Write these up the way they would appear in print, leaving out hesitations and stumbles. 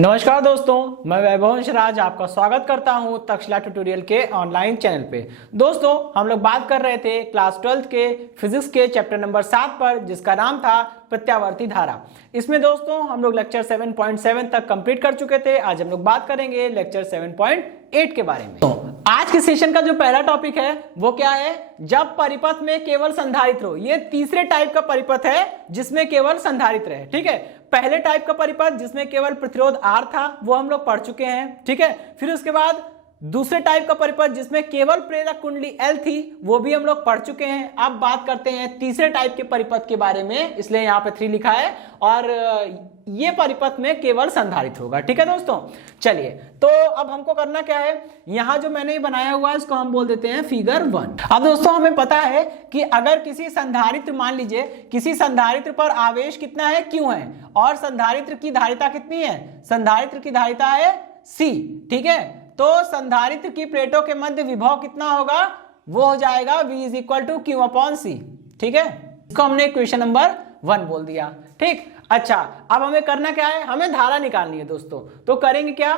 नमस्कार दोस्तों, मैं वैभव राज आपका स्वागत करता हूं तक्षशिला ट्यूटोरियल के ऑनलाइन चैनल पे। दोस्तों, हम लोग बात कर रहे थे क्लास 12 के फिजिक्स के चैप्टर नंबर 7 पर, जिसका नाम था प्रत्यावर्ती धारा। इसमें दोस्तों हम लोग लेक्चर 7.7 तक कंप्लीट कर चुके थे। आज हम लोग बात करेंगे लेक्चर 7.8 के बारे में। तो आज के सेशन का जो पहला टॉपिक है वो क्या है? जब परिपथ में केवल संधारित्र हो। ये तीसरे टाइप का परिपथ है जिसमें केवल संधारित्र है। ठीक है, पहले टाइप का परिपथ जिसमें केवल प्रतिरोध R था वो हम लोग पढ़ चुके हैं। ठीक है, फिर उसके बाद दूसरे टाइप का परिपथ जिसमें केवल प्रेरक कुंडली L थी वो भी हम लोग पढ़ चुके हैं। अब बात करते हैं तीसरे टाइप के परिपथ के बारे में, इसलिए यहाँ पे 3 लिखा है और ये परिपथ में केवल संधारित्र होगा। ठीक है दोस्तों, चलिए तो अब हमको करना क्या है, यहाँ जो मैंने बनाया हुआ है इसको हम बोल देते हैं फिगर 1। अब दोस्तों हमें पता है कि अगर किसी संधारित्र, मान लीजिए किसी संधारित्र पर आवेश कितना है, Q है, और संधारित्र की धारिता कितनी है, संधारित्र की धारिता है C। ठीक है, तो संधारित्र की प्लेटों के मध्य विभव कितना होगा, वो हो जाएगा V = Q/C। ठीक है, इसको हमने इक्वेशन नंबर 1 बोल दिया। ठीक, अच्छा अब हमें करना क्या है, हमें धारा निकालनी है दोस्तों। तो करेंगे क्या,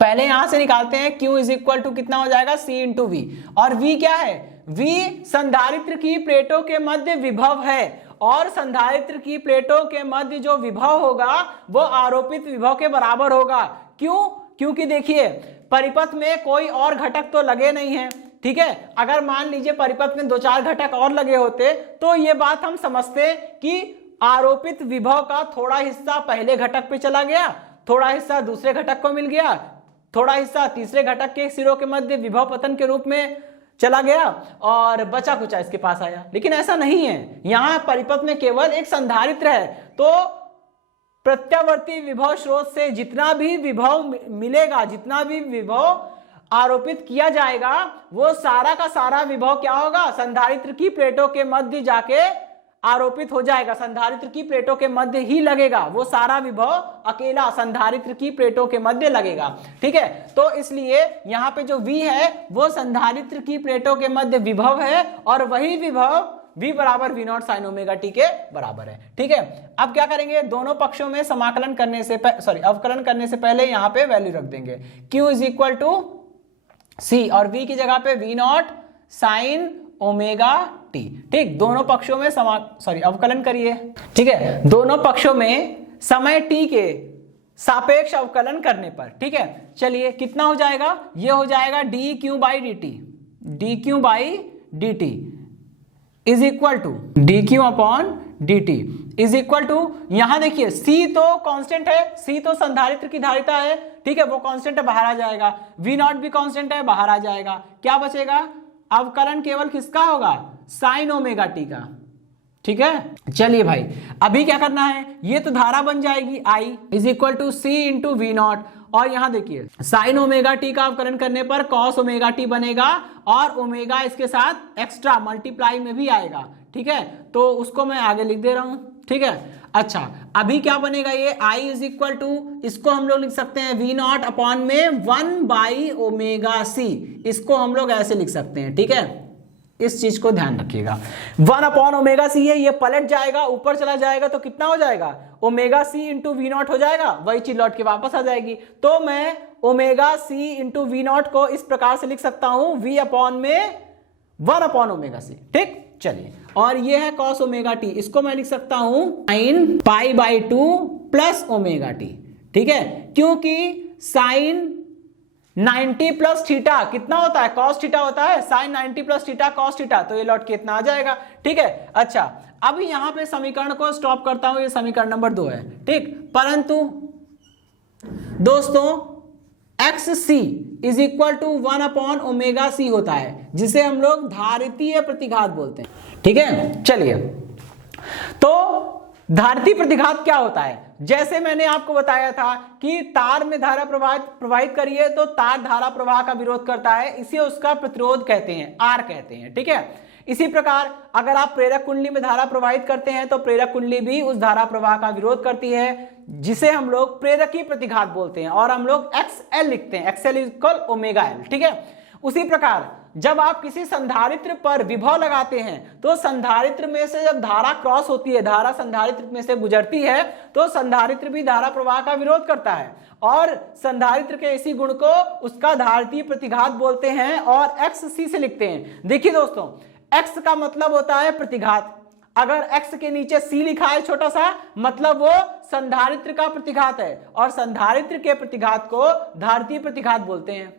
पहले यहां से निकालते हैं। Q = कितना हो जाएगा, C × V। और V क्या है, V संधारित्र की प्लेटों के मध्य विभव है, और संधारित्र की प्लेटों के मध्य जो विभव होगा वो आरोपित विभव के बराबर होगा। क्यों? क्योंकि देखिए परिपथ में कोई और घटक तो लगे नहीं है। ठीक है, अगर मान लीजिए परिपथ में 2-4 घटक और लगे होते तो ये बात हम समझते कि आरोपित विभव का थोड़ा हिस्सा पहले घटक पे चला गया, थोड़ा हिस्सा दूसरे घटक को मिल गया, थोड़ा हिस्सा तीसरे घटक के सिरों के मध्य विभव पतन के रूप में चला गया और बचा कुचा इसके पास आया। लेकिन ऐसा नहीं है, यहां परिपथ में केवल एक संधारित्र है, तो प्रत्यावर्ती विभव स्रोत से जितना भी विभव मिलेगा, जितना भी विभव आरोपित किया जाएगा, वो सारा का सारा विभव क्या होगा, संधारित्र की प्लेटों के मध्य जाके आरोपित हो जाएगा, संधारित्र की प्लेटों के मध्य ही लगेगा। वो सारा विभव अकेला संधारित्र की प्लेटों के मध्य लगेगा। ठीक है, तो इसलिए यहाँ पे जो V है वो संधारित्र की प्लेटों के मध्य विभव है, और वही विभव V = V0 sin ωt के बराबर है। ठीक है, अब क्या करेंगे, दोनों पक्षों में समाकलन करने से अवकलन करने से पहले यहाँ पे वैल्यू रख देंगे। Q = C और V की जगह पे V0 sin ωt। ठीक, दोनों पक्षों में अवकलन करिए। ठीक है, दोनों पक्षों में समय t के सापेक्ष अवकलन करने पर, ठीक है, चलिए कितना हो जाएगा, ये हो जाएगा dQ/dt, dQ/dt is equal to dQ/dt is equal to, यहां देखिए C तो कांस्टेंट है, C तो संधारित्र की धारिता है। ठीक है, वो कांस्टेंट है, बाहर आ जाएगा। V0 भी कांस्टेंट है, बाहर आ जाएगा। क्या बचेगा, अवकलन केवल किसका होगा, sin ωt का। ठीक है, चलिए भाई अभी क्या करना है, ये तो धारा बन जाएगी I = C × V0, और यहां देखिए sin ωt का अवकलन करने पर cos ωt बनेगा, और ओमेगा इसके साथ एक्स्ट्रा मल्टीप्लाई में भी आएगा। ठीक है, तो उसको मैं आगे लिख दे रहा हूं। ठीक है, अच्छा अभी क्या बनेगा, ये I = इसको हम लोग लिख सकते हैं V0 अपॉन में 1/ωc, इसको हम लोग ऐसे लिख सकते हैं। ठीक है, इस चीज को ध्यान रखिएगा, 1/ωc है, ये पलट जाएगा, ऊपर चला जाएगा तो कितना हो जाएगा, ωc × V0 हो जाएगा, वही चीज लौट के वापस आ जाएगी। तो मैं ωc × V0 को इस प्रकार से लिख सकता हूं, V अपॉन में 1/ωc। ठीक, चलिए, और ये है cos ωt, इसको मैं लिख सकता हूं sin π/2 + ωt। ठीक है, क्योंकि sin 90 + थीटा कितना होता है, cos थीटा होता है, sin 90 + थीटा cos थीटा, तो ये लौट के इतना आ जाएगा। ठीक है, अच्छा अब यहाँ पे समीकरण को स्टॉप करता हूं, ये समीकरण नंबर 2 है। ठीक, परंतु दोस्तों XC = 1/ωc होता है, जिसे हम लोग धारितीय प्रतिघात बोलते हैं। ठीक है, चलिए तो धारितीय प्रतिघात क्या होता है, जैसे मैंने आपको बताया था कि तार में धारा प्रवाहित करिए तो तार धारा प्रवाह का विरोध करता है, इसे उसका प्रतिरोध कहते हैं, R कहते हैं। ठीक है, इसी प्रकार अगर आप प्रेरक कुंडली में धारा प्रवाहित करते हैं तो प्रेरक कुंडली भी उस धारा प्रवाह का विरोध करती है, जिसे हम लोग प्रेरकीय प्रतिघात बोलते हैं, और हम लोग XL लिखते हैं, XL = ωL। ठीक है, उसी प्रकार जब आप किसी संधारित्र पर विभव लगाते हैं तो संधारित्र में से जब धारा क्रॉस होती है, धारा संधारित्र में से गुजरती है, तो संधारित्र भी धारा प्रवाह का विरोध करता है और संधारित्र के इसी गुण को उसका धारितीय प्रतिघात बोलते हैं और XC से लिखते हैं। देखिए दोस्तों, X का मतलब होता है प्रतिघात। अगर X के नीचे C लिखा है छोटा सा, मतलब वो संधारित्र का प्रतिघात है और संधारित्र के प्रतिघात को धारितीय प्रतिघात बोलते हैं।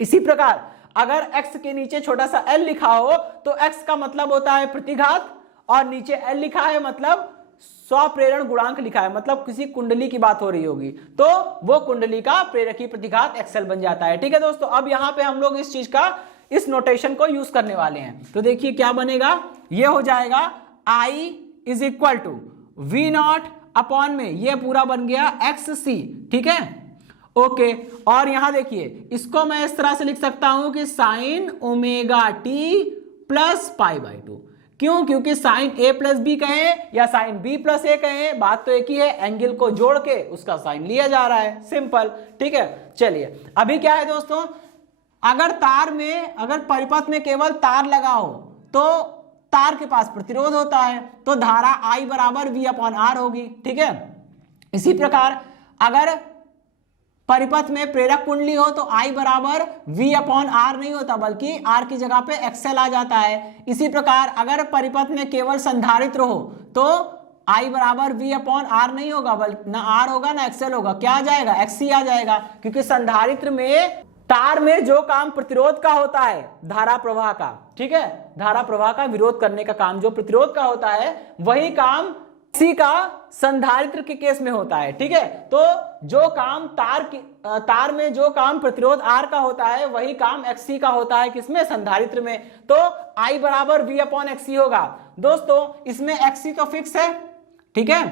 इसी प्रकार अगर X के नीचे छोटा सा L लिखा हो तो X का मतलब होता है प्रतिघात और नीचे L लिखा है मतलब स्वप्रेरण गुणांक लिखा है, मतलब किसी कुंडली की बात हो रही होगी तो वो कुंडली का प्रेरकी प्रतिघात XL बन जाता है। ठीक है दोस्तों, अब यहां पे हम लोग इस चीज का, इस नोटेशन को यूज करने वाले हैं। तो देखिए क्या बनेगा, ये हो जाएगा I is equal to V0 upon में ये पूरा बन गया XC। ठीक है, ओके। और यहां देखिए इसको मैं इस तरह से लिख सकता हूं कि sign omega T plus pi by 2। क्यों? क्योंकि साइन A प्लस बी कहें या साइन B प्लस ए कहें, बात तो एक ही है, एंगल को जोड़ के उसका साइन लिया जा रहा है, सिंपल। ठीक है, चलिए अभी क्या है दोस्तों, अगर तार में, अगर परिपथ में केवल तार लगा हो तो तार के पास प्रतिरोध होता है, तो धारा I बराबर V अपॉन R होगी। ठीक है, इसी प्रकार अगर परिपथ में प्रेरक कुंडली हो तो I बराबर V अपॉन R नहीं होता, बल्कि R की जगह पे XL आ जाता है। इसी प्रकार अगर परिपथ में केवल संधारित्र हो तो I बराबर V अपॉन R नहीं होगा, बल्कि ना R होगा ना XL होगा, क्या आ जाएगा, XC आ जाएगा। क्योंकि संधारित्र में, तार में जो काम प्रतिरोध का होता है धारा प्रवाह का, ठीक है, धारा प्रवाह का विरोध करने का काम जो प्रतिरोध का होता है, वही काम XC का संधारित्र के केस में होता है। ठीक है, तो जो काम तार में जो काम प्रतिरोध R का होता है वही काम XC का होता है, किसमें, संधारित्र में। तो I बराबर V अपॉन XC होगा। दोस्तों इसमें XC तो फिक्स है, ठीक है,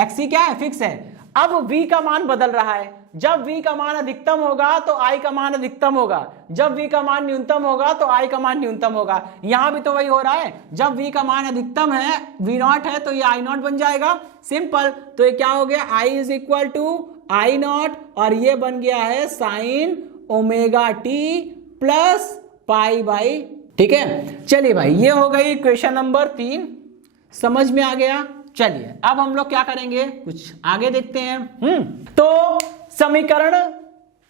XC क्या है, फिक्स है। अब V का मान बदल रहा है, जब V का मान अधिकतम होगा तो I का मान अधिकतम होगा, जब V का मान न्यूनतम होगा तो I का मान न्यूनतम होगा। यहां भी तो वही हो रहा है, जब V का मान अधिकतम है, V0 है, तो ये I0 बन जाएगा, सिंपल। तो ये क्या हो गया, I is equal to I0 और ये बन गया है sign omega T plus pi by. ठीक है, चलिए भाई, ये हो गई क्वेश्चन नंबर 3, समझ में आ गया। चलिए अब हम लोग क्या करेंगे, कुछ आगे देखते हैं। तो समीकरण,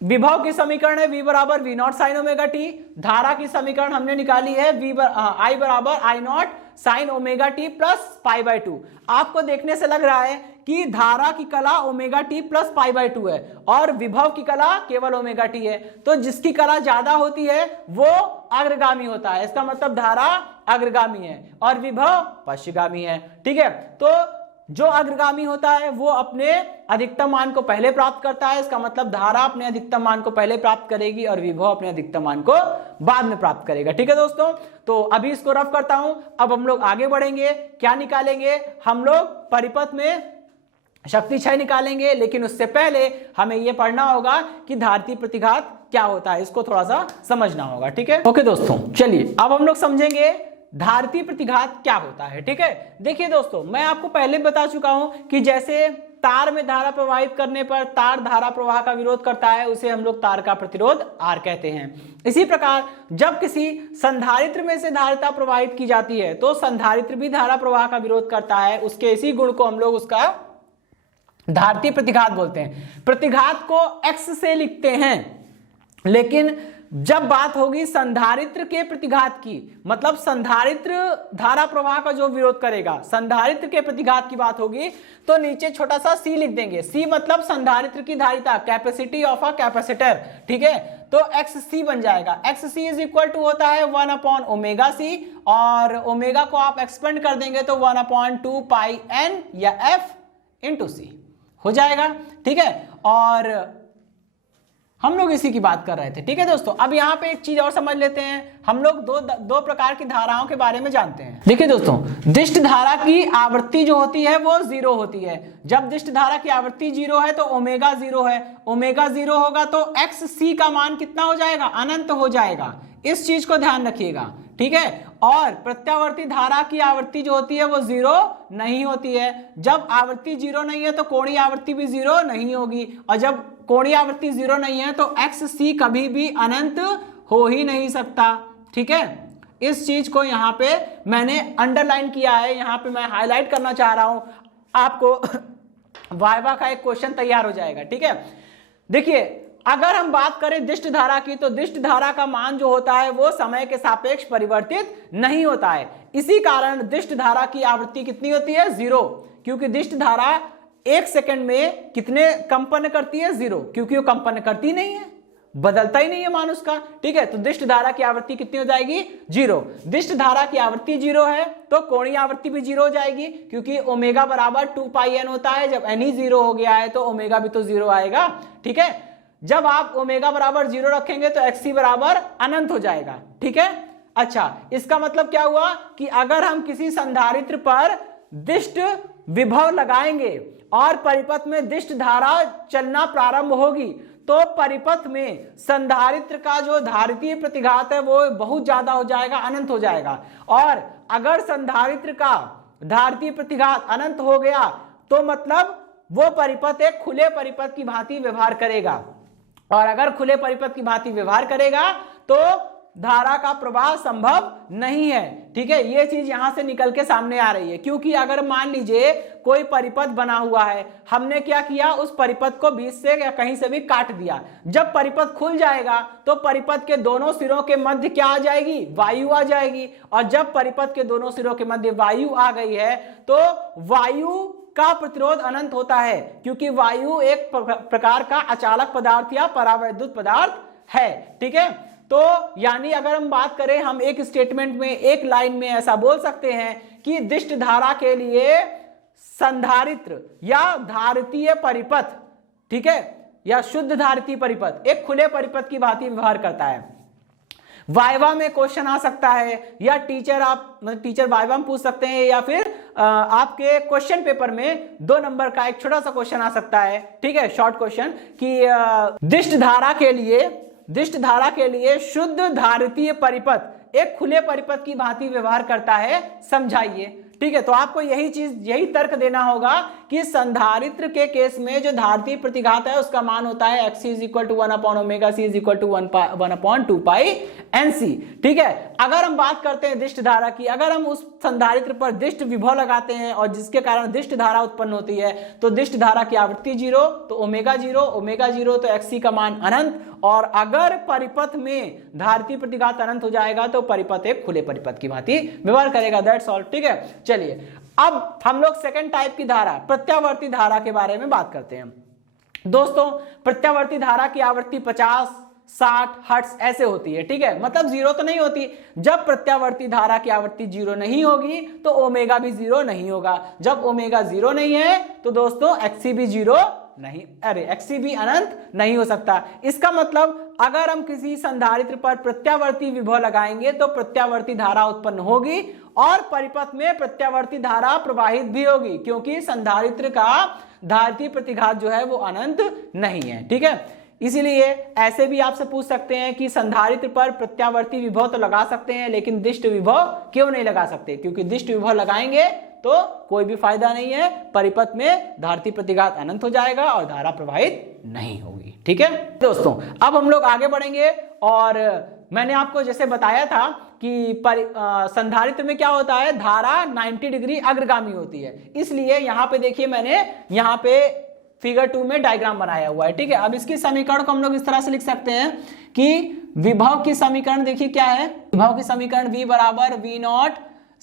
विभव की समीकरण है V बराबर V0 साइन ओमेगा टी, धारा की समीकरण हमने निकाली है I बराबर I0 sign omega T plus pi by 2। आपको देखने से लग रहा है कि धारा की कला omega T plus pi by 2 है और विभव की कला केवल ओमेगा टी है। तो जिसकी कला ज्यादा होती है वो अग्रगामी होता है, इसका मतलब धारा अग्रगामी है और विभव पश्चगामी है। ठीक है, तो जो अग्रगामी होता है वो अपने अधिकतम मान को पहले प्राप्त करता है, इसका मतलब धारा अपने अधिकतम मान को पहले प्राप्त करेगी और विभव अपने अधिकतम मान को बाद में प्राप्त करेगा। ठीक है दोस्तों, तो अभी इसको रफ करता हूं। अब हम लोग आगे बढ़ेंगे, क्या निकालेंगे, हम लोग परिपथ में शक्ति क्षय निकालेंगे, लेकिन उससे पहले हमें यह पढ़ना होगा कि धारितीय प्रतिघात क्या होता है, इसको थोड़ा सा समझना होगा। ठीक है, ओके दोस्तों, चलिए अब हम लोग समझेंगे धारितीय प्रतिघात क्या होता है। ठीक है, देखिए दोस्तों, मैं आपको पहले बता चुका हूं कि जैसे तार में धारा प्रवाहित करने पर तार धारा प्रवाह का विरोध करता है, उसे हम लोग तार का प्रतिरोध R कहते हैं। इसी प्रकार जब किसी संधारित्र में से धारिता प्रवाहित की जाती है तो संधारित्र भी धारा प्रवाह का विरोध करता है, उसके इसी गुण को हम लोग उसका धारितीय प्रतिघात बोलते हैं। प्रतिघात को X से लिखते हैं, लेकिन जब बात होगी संधारित्र के प्रतिघात की, मतलब संधारित्र धारा प्रवाह का जो विरोध करेगा, संधारित्र के प्रतिघात की बात होगी, तो नीचे छोटा सा C लिख देंगे। C मतलब संधारित्र की धारिता, कैपेसिटी ऑफ अ कैपेसिटर। ठीक है, तो XC बन जाएगा। XC इज इक्वल टू होता है 1 अपॉन ओमेगा C, और ओमेगा को आप एक्सपेंड कर देंगे तो 1 अपॉन 2 पाई N या F इंटू C हो जाएगा। ठीक है, और हम लोग इसी की बात कर रहे थे। ठीक है दोस्तों, अब यहाँ पे एक चीज और समझ लेते हैं। हम लोग दो प्रकार की धाराओं के बारे में जानते हैं। देखिए दोस्तों, दिष्ट धारा की आवृत्ति जो होती है वो 0 होती है। जब दिष्ट धारा की आवृत्ति 0 है तो ओमेगा 0 है, ओमेगा 0 होगा तो XC का मान कितना हो जाएगा, अनंत हो जाएगा। इस चीज को ध्यान रखिएगा। ठीक है, और प्रत्यावर्ती धारा की आवृत्ति जो होती है वो 0 नहीं होती है। जब आवृत्ति 0 नहीं है तो कोणीय आवृत्ति भी 0 नहीं होगी, और जब कोणीय आवृत्ति 0 नहीं है तो XC कभी भी अनंत हो ही नहीं सकता। ठीक है, इस चीज को यहाँ पे मैंने अंडरलाइन किया है, यहाँ पे मैं हाईलाइट करना चाह रहा हूं, आपको वाइवा का एक क्वेश्चन तैयार हो जाएगा। ठीक है, देखिए अगर हम बात करें दिष्ट धारा की, तो दिष्ट धारा का मान जो होता है वो समय के सापेक्ष परिवर्तित नहीं होता है। इसी कारण दिष्ट धारा की आवृत्ति कितनी होती है? 0, क्योंकि दिष्ट धारा 1 सेकंड में कितने कंपन करती है? 0, क्योंकि वो कंपन करती नहीं है, बदलता ही नहीं है मान उसका। ठीक है, तो दिष्ट धारा की आवृत्ति कितनी हो जाएगी? 0। दिष्ट धारा की आवृत्ति 0 है तो कोणीय आवृत्ति भी 0 हो जाएगी, क्योंकि ओमेगा बराबर 2πn होता है। जब n ही 0 हो गया है तो ओमेगा भी तो 0 आएगा। ठीक है, जब आप ओमेगा बराबर 0 रखेंगे तो xc बराबर अनंत हो जाएगा। ठीक है, अच्छा इसका मतलब क्या हुआ कि अगर हम किसी संधारित्र पर दिष्ट विभव लगाएंगे और परिपथ में दिष्ट धारा चलना प्रारंभ होगी, तो परिपथ में संधारित्र का जो धारितीय प्रतिघात है वो बहुत ज्यादा हो जाएगा, अनंत हो जाएगा। और अगर संधारित्र का धारितीय प्रतिघात अनंत हो गया तो मतलब वो परिपथ एक खुले परिपथ की भांति व्यवहार करेगा, और अगर खुले परिपथ की भांति व्यवहार करेगा तो धारा का प्रवाह संभव नहीं है। ठीक है, ये चीज यहां से निकल के सामने आ रही है, क्योंकि अगर मान लीजिए कोई परिपथ बना हुआ है, हमने क्या किया, उस परिपथ को बीच से या कहीं से भी काट दिया। जब परिपथ खुल जाएगा तो परिपथ के दोनों सिरों के मध्य क्या आ जाएगी? वायु आ जाएगी। और जब परिपथ के दोनों सिरों के मध्य वायु आ गई है तो वायु का प्रतिरोध अनंत होता है, क्योंकि वायु एक प्रकार का अचालक पदार्थ या परावैद्युत पदार्थ है। ठीक है, तो यानी अगर हम बात करें, हम एक स्टेटमेंट में, एक लाइन में ऐसा बोल सकते हैं कि दिष्ट धारा के लिए संधारित्र या धारितीय परिपथ, ठीक है, या शुद्ध धारितीय परिपथ एक खुले परिपथ की भांति व्यवहार करता है। वाइवा में क्वेश्चन आ सकता है, या टीचर वाइवा में पूछ सकते हैं, या फिर आपके क्वेश्चन पेपर में 2 नंबर का एक छोटा सा क्वेश्चन आ सकता है। ठीक है, शॉर्ट क्वेश्चन कि दिष्ट धारा के लिए शुद्ध धारितीय परिपथ एक खुले परिपथ की भांति व्यवहार करता है, समझाइए। ठीक है, तो आपको यही तर्क देना होगा कि संधारित्र के केस में जो धारितीय प्रतिघात है उसका मान होता है xc = 1/ω, c = 1/2πnc। ठीक है, अगर हम बात करते हैं दिष्ट धारा की, अगर हम उस संधारित्र पर दिष्ट विभव लगाते हैं और जिसके कारण दिष्ट धारा उत्पन्न होती है, तो दिष्ट धारा की आवृत्ति 0, तो ओमेगा 0 तो xc का मान अनंत। और अगर परिपथ में धारितीय प्रतिघात अनंत हो जाएगा तो परिपथ एक खुले परिपथ की भांति व्यवहार करेगा। That's all. ठीक है, चलिए अब हम लोग सेकंड टाइप की धारा, प्रत्यावर्ती धारा के बारे में बात करते हैं। दोस्तों, प्रत्यावर्ती धारा की आवृत्ति 50, 60 हर्ट्ज ऐसे होती है। ठीक है, मतलब 0 तो नहीं होती। जब प्रत्यावर्ती धारा की आवृत्ति 0 नहीं होगी तो ओमेगा भी 0 नहीं होगा। जब ओमेगा 0 नहीं है तो दोस्तों xc भी 0 नहीं, xc भी अनंत नहीं हो सकता। इसका मतलब अगर हम किसी संधारित्र पर प्रत्यावर्ती विभव लगाएंगे तो प्रत्यावर्ती धारा उत्पन्न होगी और परिपथ में प्रत्यावर्ती धारा प्रवाहित भी होगी, क्योंकि संधारित्र का धारितीय प्रतिघात जो है वो अनंत नहीं है। ठीक है, इसीलिए ऐसे भी आपसे पूछ सकते हैं कि संधारित्र पर प्रत्यावर्ती विभव तो लगा सकते हैं, लेकिन दिष्ट विभव क्यों नहीं लगा सकते? क्योंकि दिष्ट विभव लगाएंगे तो कोई भी फायदा नहीं है, परिपथ में धारितीय प्रतिघात अनंत हो जाएगा और धारा प्रवाहित नहीं होगी। ठीक है दोस्तों, अब हम लोग आगे बढ़ेंगे और मैंने आपको जैसे बताया था कि संधारित्र में क्या होता है, धारा 90 डिग्री अग्रगामी होती है। इसलिए यहां पे देखिए, मैंने यहां पे फिगर 2 में डायग्राम बनाया हुआ है। ठीक है, अब इसकी समीकरण को हम लोग इस तरह से लिख सकते हैं कि विभव की समीकरण देखिए क्या है, विभव की समीकरण V = V0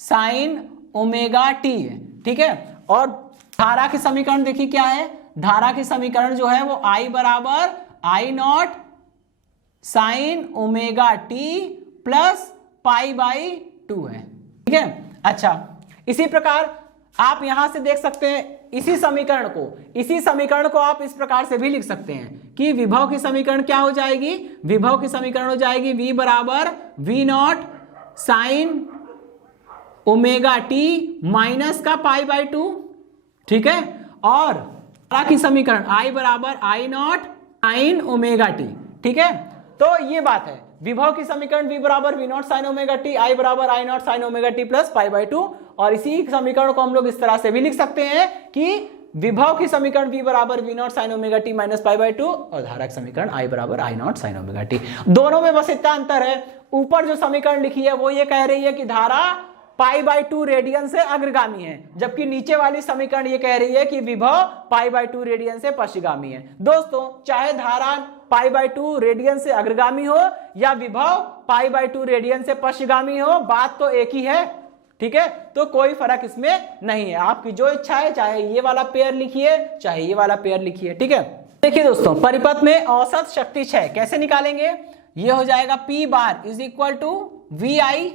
sin omega t है। ठीक है, और धारा की समीकरण देखिए क्या है, धारा की समीकरण जो है वो I = I0 sin omega t plus π/2 है। ठीक है, अच्छा इसी प्रकार आप यहां से देख सकते हैं, इसी समीकरण को आप इस प्रकार से भी लिख सकते हैं कि विभव की समीकरण क्या हो जाएगी, विभव की समीकरण हो जाएगी V = V0 sin omega t minus का π/2। ठीक है, और धारा की समीकरण I = I0 sin omega t। ठीक है, तो ये बात है, विभव की समीकरण V = V0 sin omega t, I = I0 sin omega t plus π/2। और इसी समीकरण को हम लोग इस तरह से भी लिख सकते हैं कि विभव की समीकरण V बराबर V naught sine omega T minus pi by 2 और धारा की समीकरण I बराबर I not sine omega T. दोनों में बस इतना अंतर है, ऊपर जो समीकरण लिखी है वो ये कह रही है कि धारा पाई बाई 2 रेडियन से अग्रगामी है, जबकि नीचे वाली समीकरण ये कह रही है कि विभव पाई बाई 2 रेडियन से पश्चिगामी है। दोस्तों चाहे धारा पाई बाई 2 रेडियन से अग्रगामी हो या विभव पाई बाई 2 रेडियन से पश्चिगामी हो, बात तो एक ही है, ठीक है। तो कोई फर्क इसमें नहीं है, आपकी जो इच्छा है, चाहे ये वाला पेयर लिखिए चाहे ये वाला पेयर लिखिए, ठीक है। देखिए दोस्तों, परिपथ में औसत शक्ति क्षय कैसे निकालेंगे, ये हो जाएगा P bar is equal to VI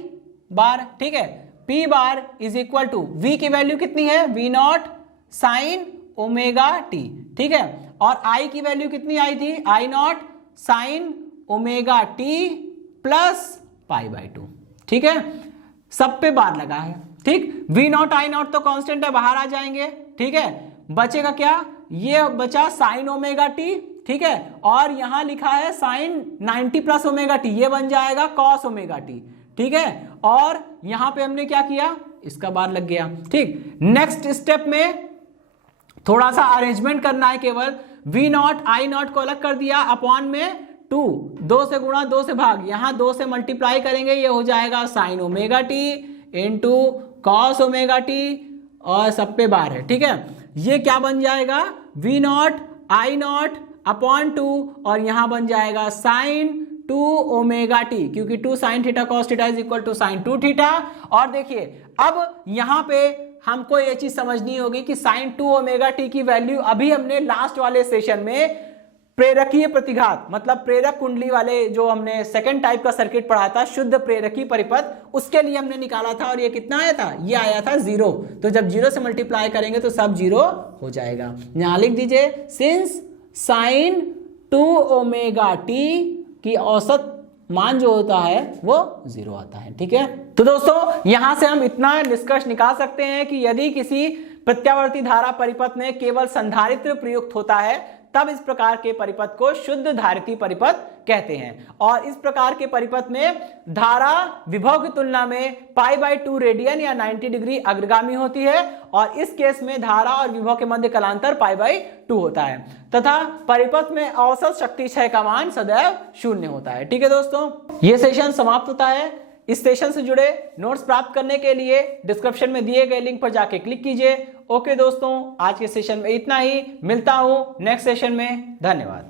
bar, ठीक है। P bar is equal to V की वैल्यू कितनी है, V naught sine omega t, ठीक है, और I की वैल्यू कितनी आई थी, I not sine omega T plus pi by 2, ठीक है। सब पे बार लगा है, ठीक। V नॉट I नॉट तो कांस्टेंट है, बाहर आ जाएंगे, ठीक है। बचेगा क्या, ये बचा साइन ओमेगा टी, ठीक है, और यहां लिखा है साइन 90 प्लस ओमेगा टी, ये बन जाएगा कॉस ओमेगा टी, ठीक है। और यहां पे हमने क्या किया, इसका बार लग गया, ठीक। नेक्स्ट स्टेप में थोड़ा सा अरेंजमेंट करना है, केवल V नॉट I नॉट को अलग कर दिया, अपॉन में 2 से गुणा 2 से भाग, यहां 2 से मल्टीप्लाई करेंगे, ये हो जाएगा sign omega T into cos omega T, और सब पे बार है, ठीक है। ये क्या बन जाएगा, V not I not upon 2, और यहां बन जाएगा साइन 2 ओमेगा टी, क्योंकि 2 sine theta cos theta is equal to sine 2 theta. और देखिए अब यहां पे हमको ये चीज समझनी होगी कि साइन 2 ओमेगा टी की वैल्यू अभी हमने लास्ट वाले सेशन में प्रेरकीय प्रतिघात, मतलब प्रेरक कुंडली वाले जो हमने सेकंड टाइप का सर्किट पढ़ा था, शुद्ध प्रेरकीय परिपथ, उसके लिए हमने निकाला था, और ये कितना आया था, ये आया था 0। तो जब 0 से मल्टीप्लाई करेंगे तो सब 0 हो जाएगा। यहां लिख दीजिए सिंस साइन 2 ओमेगा टी की औसत मान जो होता है वो 0 आता है, ठीक है। तो दोस्तों यहां से हम इतना निष्कर्ष निकाल सकते हैं कि यदि किसी प्रत्यावर्ती धारा परिपथ में केवल संधारित्र प्रयुक्त होता है, तब इस प्रकार के परिपथ को शुद्ध धारिती परिपथ कहते हैं। और इस प्रकार के परिपथ में धारा विभव की तुलना में पाई बाई 2 रेडियन या 90 डिग्री अग्रगामी होती है, और इस केस में धारा और विभव के मध्य कालांतर पाई बाई 2 होता है, तथा परिपथ में औसत शक्ति क्षय का मान सदैव 0 होता है, ठीक है दोस्तों। ये सेशन समाप्त होता है। इस सेशन से जुड़े नोट्स प्राप्त करने के लिए डिस्क्रिप्शन में दिए गए लिंक पर जाके क्लिक कीजिए। ओके दोस्तों, आज के सेशन में इतना ही, मिलता हूं नेक्स्ट सेशन में, धन्यवाद।